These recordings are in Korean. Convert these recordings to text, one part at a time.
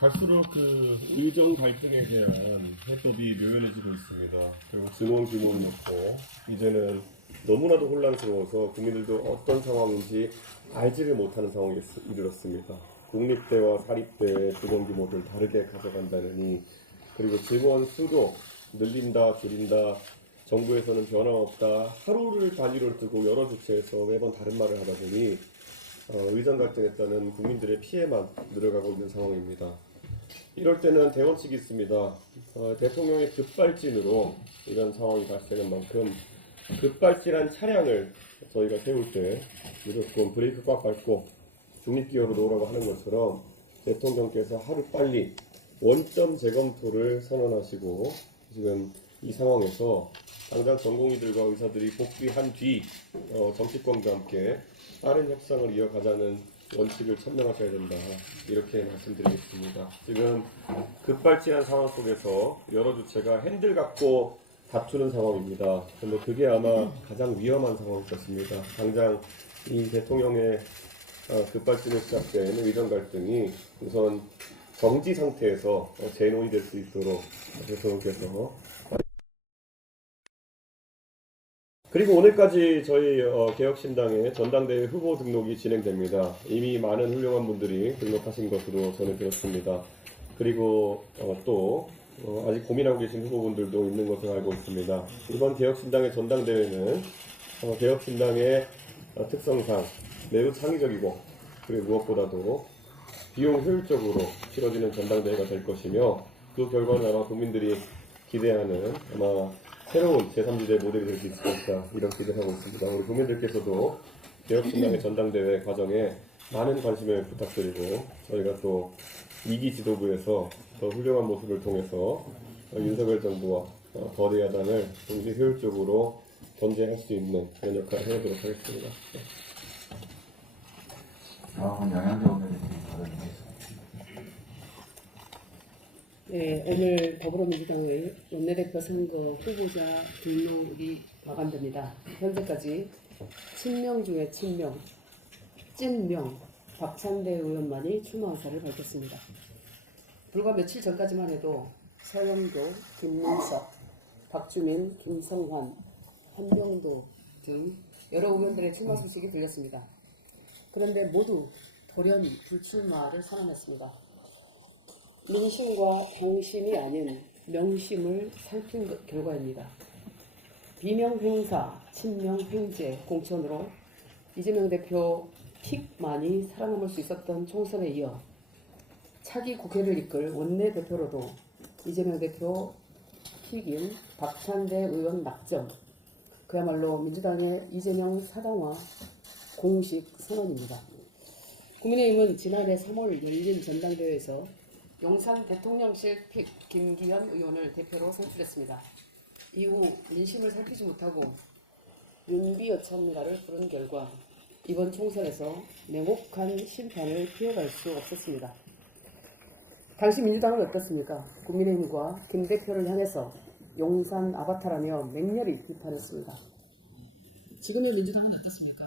갈수록 그 의정 갈등에 대한 해법이 묘연해지고 있습니다. 그리고 증언 규모는 높고 이제는 너무나도 혼란스러워서 국민들도 어떤 상황인지 알지를 못하는 상황에 이르렀습니다. 국립대와 사립대의 증언 규모를 다르게 가져간다느니, 그리고 증언 수도 늘린다 줄인다, 정부에서는 변화 없다, 하루를 단위로 두고 여러 주체에서 매번 다른 말을 하다 보니 의정 갈등에 따른 국민들의 피해만 늘어가고 있는 상황입니다. 이럴 때는 대원칙이 있습니다. 대통령의 급발진으로 이런 상황이 발생한 만큼 급발진한 차량을 저희가 세울 때 무조건 브레이크 꽉 밟고 중립기어로 놓으라고 하는 것처럼 대통령께서 하루빨리 원점 재검토를 선언하시고, 지금 이 상황에서 당장 전공의들과 의사들이 복귀한 뒤 정치권과 함께 빠른 협상을 이어가자는 원칙을 천명하셔야 된다, 이렇게 말씀드리겠습니다. 지금 급발진한 상황 속에서 여러 주체가 핸들 갖고 다투는 상황입니다. 그런데 그게 아마 가장 위험한 상황일 것입니다. 당장 이 대통령의 급발진으로 시작된 의정 갈등이 우선 정지 상태에서 재논의 될 수 있도록 대통령께서, 그리고 오늘까지 저희 개혁신당의 전당대회 후보 등록이 진행됩니다. 이미 많은 훌륭한 분들이 등록하신 것으로 저는 들었습니다. 그리고 또 아직 고민하고 계신 후보분들도 있는 것으로 알고 있습니다. 이번 개혁신당의 전당대회는 개혁신당의 특성상 매우 창의적이고, 그리고 무엇보다도 비용 효율적으로 치러지는 전당대회가 될 것이며, 그 결과는 아마 국민들이 기대하는 아마 새로운 제3지대 모델이 될 수 있을 것이다, 이런 기대를 하고 있습니다. 우리 국민들께서도 개혁신당의 전당대회 과정에 많은 관심을 부탁드리고, 저희가 또 2기 지도부에서 더 훌륭한 모습을 통해서 윤석열 정부와 거대 야당을 동시에 효율적으로 견제할 수 있는 그런 역할을 해보도록 하겠습니다. 다음은 양양대 원내대표 발언하겠습니다. 네, 오늘 더불어민주당의 원내대표 선거 후보자 등록이 마감됩니다. 현재까지 친명 중에 친명, 찐명 박찬대 의원만이 출마 의사를 밝혔습니다. 불과 며칠 전까지만 해도 서영도, 김문석, 박주민, 김성환, 한병도 등 여러 의원들의 출마 소식이 들렸습니다. 그런데 모두 돌연히 불출마를 선언했습니다. 민심과 공심이 아닌 명심을 살핀 결과입니다. 비명행사, 친명행제 공천으로 이재명 대표 픽만이 살아남을 수 있었던 총선에 이어 차기 국회를 이끌 원내대표로도 이재명 대표 픽인 박찬대 의원 낙점, 그야말로 민주당의 이재명 사당화 공식 선언입니다. 국민의힘은 지난해 3월 열린 전당대회에서 용산 대통령실 픽 김기현 의원을 대표로 선출했습니다. 이후 민심을 살피지 못하고 윤비어천가를 부른 결과 이번 총선에서 냉혹한 심판을 피해갈 수 없었습니다. 당시 민주당은 어떻습니까? 국민의힘과 김 대표를 향해서 용산 아바타라며 맹렬히 비판했습니다. 지금의 민주당은 어떻습니까?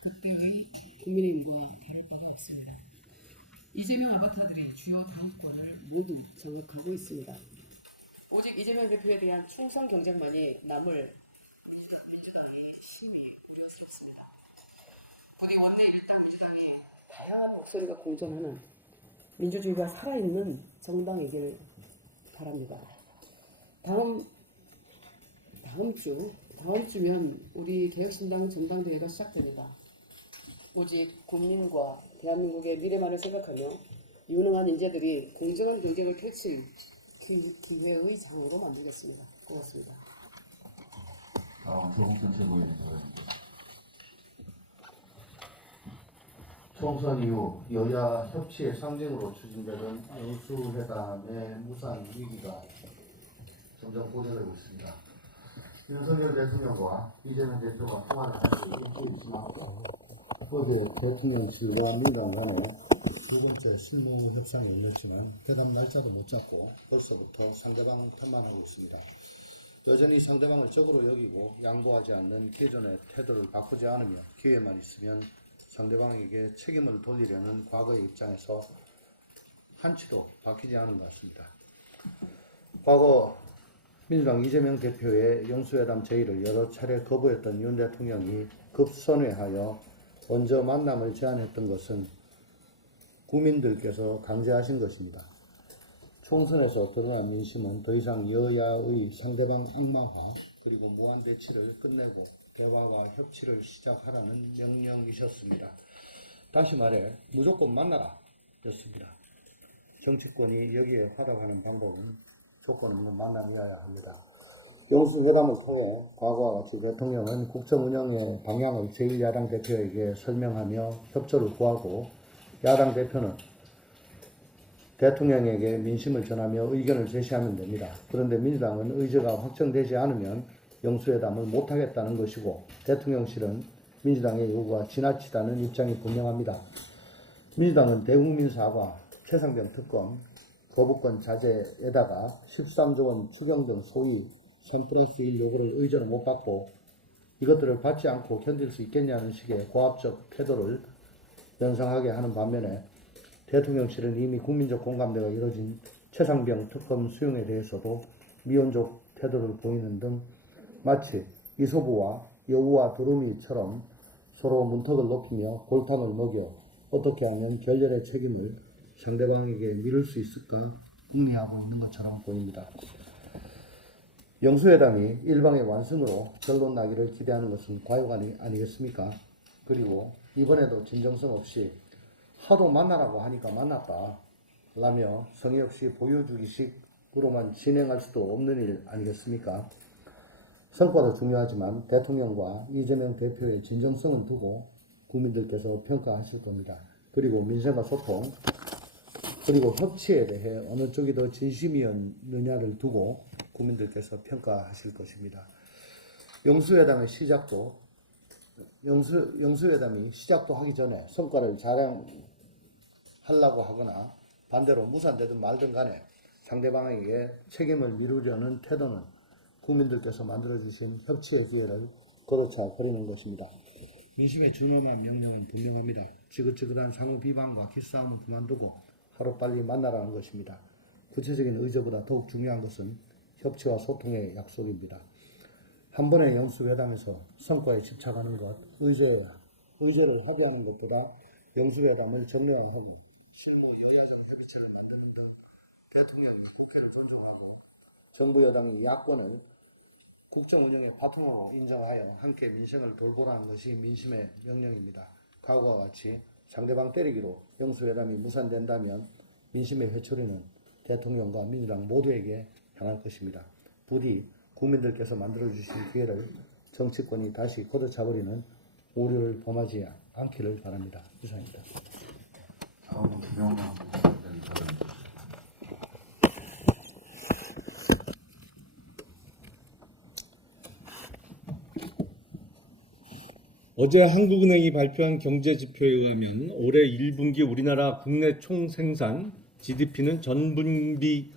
그때의 국민의힘과 다를 바가 없습니다. 이재명 아바타들이 주요 당권을 모두 장악하고 있습니다. 오직 이재명 대표에 대한 충성 경쟁만이 남을 민주당의 힘이 되었습니다. 부디 원내 일당 민주당이 다양한 목소리가 공존하는 민주주의가 살아있는 정당이길 바랍니다. 다음 주면 우리 개혁신당 전당대회가 시작됩니다. 오직 국민과 대한민국의 미래만을 생각하며 유능한 인재들이 공정한 경쟁을 펼칠 기회의 장으로 만들겠습니다. 고맙습니다. 조홍천 최고위원 발언입니다. 총선 이후 여야 협치의 상징으로 추진되던 여수회담의 무산 위기가 점점 고조되고 있습니다. 윤석열 대통령과 이재명 대표가 통화를 한 지 일주일 지났고, 어제 대통령실과 민당 간에 두 번째 실무 협상이 열렸지만 회담 날짜도 못 잡고 벌써부터 상대방 탓만하고 있습니다. 여전히 상대방을 적으로 여기고 양보하지 않는 개전의 태도를 바꾸지 않으며 기회만 있으면 상대방에게 책임을 돌리려는 과거의 입장에서 한치도 바뀌지 않은 것 같습니다. 과거 민주당 이재명 대표의 영수회담 제의를 여러 차례 거부했던 윤 대통령이 급선회하여 먼저 만남을 제안했던 것은 국민들께서 강제하신 것입니다. 총선에서 드러난 민심은 더 이상 여야의 상대방 악마화 그리고 무한대치를 끝내고 대화와 협치를 시작하라는 명령이셨습니다. 다시 말해 무조건 만나라 였습니다. 정치권이 여기에 화답하는 방법은 조건 없는 만남이어야 합니다. 영수회담을 통해 과거와 같이 대통령은 국정 운영의 방향을 제1야당 대표에게 설명하며 협조를 구하고 야당 대표는 대통령에게 민심을 전하며 의견을 제시하면 됩니다. 그런데 민주당은 의제가 확정되지 않으면 영수회담을 못하겠다는 것이고 대통령실은 민주당의 요구가 지나치다는 입장이 분명합니다. 민주당은 대국민 사과, 최상병 특검, 거부권 자제에다가 13조 원 추경 등 소위 3+1 요구를 의전을 못 받고 이것들을 받지 않고 견딜 수 있겠냐는 식의 고압적 태도를 연상하게 하는 반면에 대통령실은 이미 국민적 공감대가 이뤄진 최상병 특검 수용에 대해서도 미온적 태도를 보이는 등 마치 이소부와 여우와 두루미처럼 서로 문턱을 높이며 골탕을 먹여 어떻게 하면 결렬의 책임을 상대방에게 미룰 수 있을까 궁리하고 있는 것처럼 보입니다. 영수회담이 일방의 완승으로 결론 나기를 기대하는 것은 과욕 아니겠습니까? 그리고 이번에도 진정성 없이 하도 만나라고 하니까 만났다 라며 성의 없이 보여주기식으로만 진행할 수도 없는 일 아니겠습니까? 성과도 중요하지만 대통령과 이재명 대표의 진정성은 두고 국민들께서 평가하실 겁니다. 그리고 민생과 소통 그리고 협치에 대해 어느 쪽이 더 진심이었느냐를 두고 국민들께서 평가하실 것입니다. 영수회담이 시작도 하기 전에 성과를 자랑하려고 하거나 반대로 무산되든 말든 간에 상대방에게 책임을 미루려는 태도는 국민들께서 만들어주신 협치의 기회를 걷어차 버리는 것입니다. 민심에 준엄한 명령은 분명합니다. 지긋지긋한 상호 비방과 기싸움은 그만두고 하루빨리 만나라는 것입니다. 구체적인 의제보다 더욱 중요한 것은 협치와 소통의 약속입니다. 한 번의 영수회담에서 성과에 집착하는 것, 의제를 합의하는 것보다 영수회담을 정례화하고 실무 여야정 협의체를 만드는 등 대통령이 국회를 존중하고 정부 여당이 야권을 국정 운영의 바통으로 인정하여 함께 민생을 돌보라는 것이 민심의 명령입니다. 과거와 같이 상대방 때리기로 영수회담이 무산된다면 민심의 회초리는 대통령과 민주당 모두에게 향할 것입니다. 부디 국민들께서 만들어주신 기회를 정치권이 다시 걷어차버리는 오류를 범하지 않기를 바랍니다. 이상입니다. 다음은 김영남 어제 한국은행이 발표한 경제지표에 의하면 올해 1분기 우리나라 국내 총생산 GDP는 전분기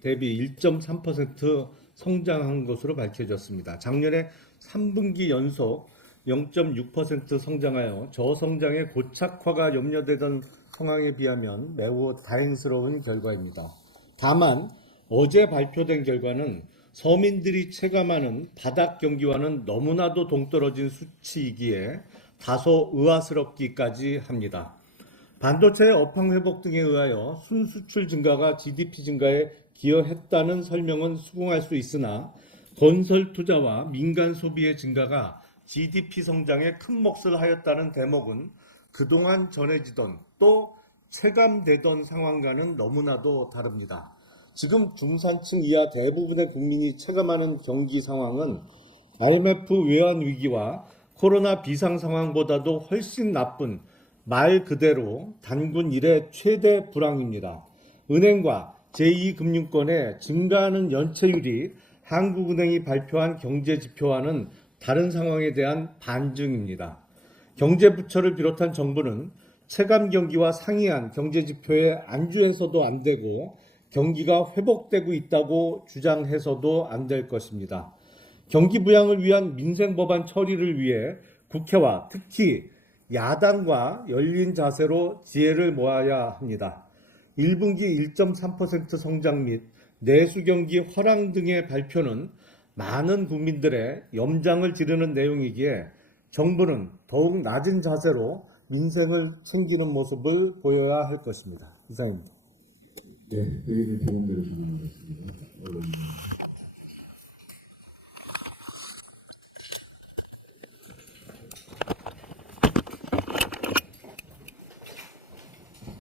대비 1.3% 성장한 것으로 밝혀졌습니다. 작년에 3분기 연속 0.6% 성장하여 저성장의 고착화가 염려되던 상황에 비하면 매우 다행스러운 결과입니다. 다만 어제 발표된 결과는 서민들이 체감하는 바닥 경기와는 너무나도 동떨어진 수치이기에 다소 의아스럽기까지 합니다. 반도체의 업황 회복 등에 의하여 순수출 증가가 GDP 증가에 기여했다는 설명은 수긍할 수 있으나 건설 투자와 민간 소비의 증가가 GDP 성장에 큰 몫을 하였다는 대목은 그동안 전해지던 또 체감되던 상황과는 너무나도 다릅니다. 지금 중산층 이하 대부분의 국민이 체감하는 경기 상황은 IMF 외환 위기와 코로나 비상 상황보다도 훨씬 나쁜 말 그대로 단군 이래 최대 불황입니다. 은행과 제2금융권의 증가하는 연체율이 한국은행이 발표한 경제지표와는 다른 상황에 대한 반증입니다. 경제부처를 비롯한 정부는 체감 경기와 상이한 경제지표에 안주해서도 안 되고 경기가 회복되고 있다고 주장해서도 안 될 것입니다. 경기 부양을 위한 민생법안 처리를 위해 국회와 특히 야당과 열린 자세로 지혜를 모아야 합니다. 1분기 1.3% 성장 및 내수 경기 화랑 등의 발표는 많은 국민들의 염장을 지르는 내용이기에 정부는 더욱 낮은 자세로 민생을 챙기는 모습을 보여야 할 것입니다. 이상입니다. 네, 의견을 드린 대로 질문하겠습니다.